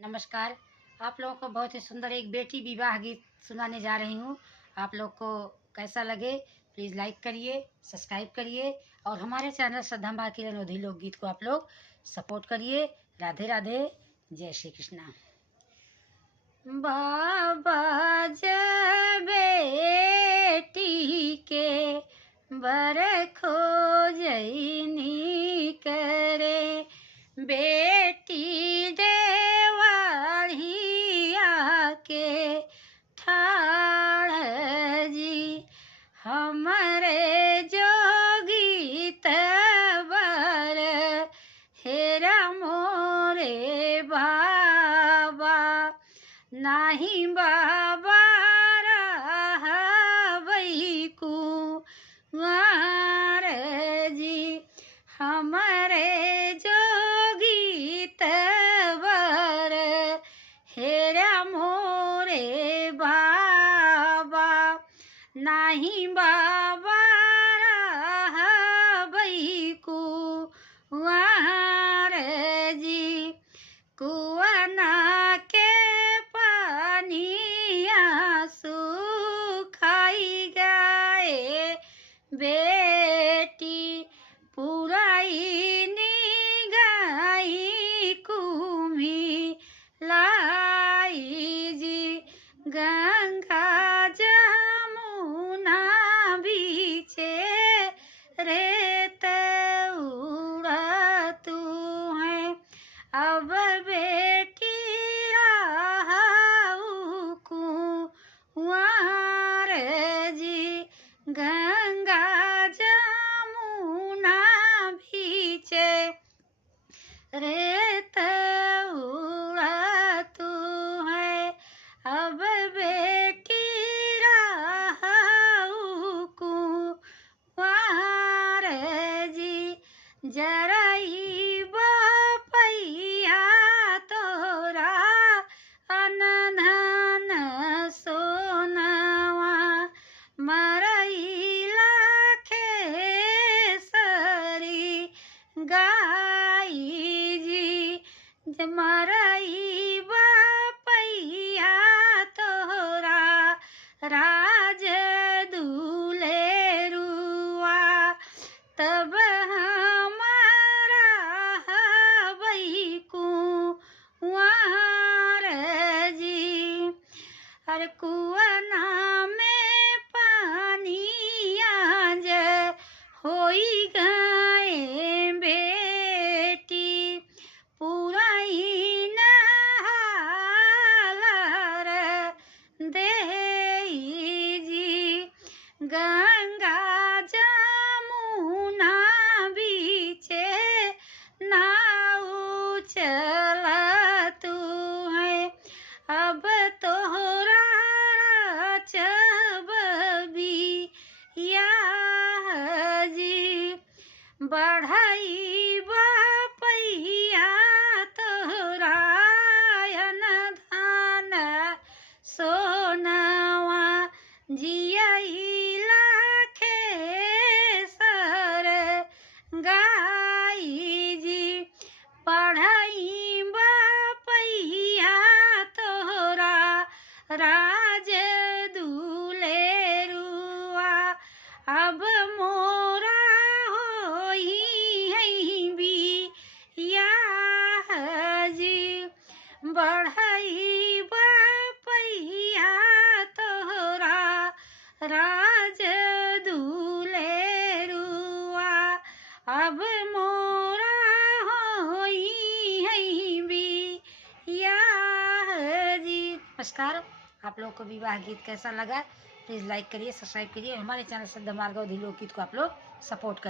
नमस्कार। आप लोगों को बहुत ही सुंदर एक बेटी विवाह गीत सुनाने जा रही हूँ। आप लोग को कैसा लगे प्लीज़ लाइक करिए, सब्सक्राइब करिए और हमारे चैनल श्रद्धा माँ लोधी लोकगीत को आप लोग सपोर्ट करिए। राधे राधे, जय श्री कृष्णा। बाबा जब बेटी के बर खोजनी करे, बेटी देवढ़िया के ठाड़ जी, हमरे जोगीत बर हेरा मोरे बाबा, नाही बाबा रहबई कुंवर जी, हमरे जोगीत बर हेरा मोरे बाबा, नाही बाबा रहबई कुंवर जी। कुआना के पानिया सुखाई गए, बेटी पुराई गई कुम्ही लाई जी, गंगा जमुना बीचे रेत उड़ा तू है, अब बेटी रहू कुंवर जी, गंगा जमुना बीचे रेत उड़ा तू है, अब बेटी रहू कुंवर जी। जरई बपैया तोरा अनधन सोनवा, मरईला खेसरी गाई जी, मरई बपैया तोरा राज दुलेरुआ, तब हमारा हबई कुंवर जी। अरे कुआना में पानिया जे होई गए बेटी, पुराई नहालर देई जी, गंगा जमुना बीचे नाउ चला तू है, अब तोहरा चबबी या जी, बढ़ई बपैया तोहरा अनधन सोनवा, जियला खेसर गाई जी, पढ़ई बपैया तोहरा राज दुलेरुआ, अब मोरा होई है बिया जी, बढ़ई बपैया तोहरा राज दुलेरुआ, अब मोरा होई है बिया जी। नमस्कार। आप लोग को विवाह गीत कैसा लगा प्लीज़ लाइक करिए, सब्सक्राइब करिए, हमारे चैनल श्रद्धा माँ लोधी लोकगीत को आप लोग सपोर्ट करिए।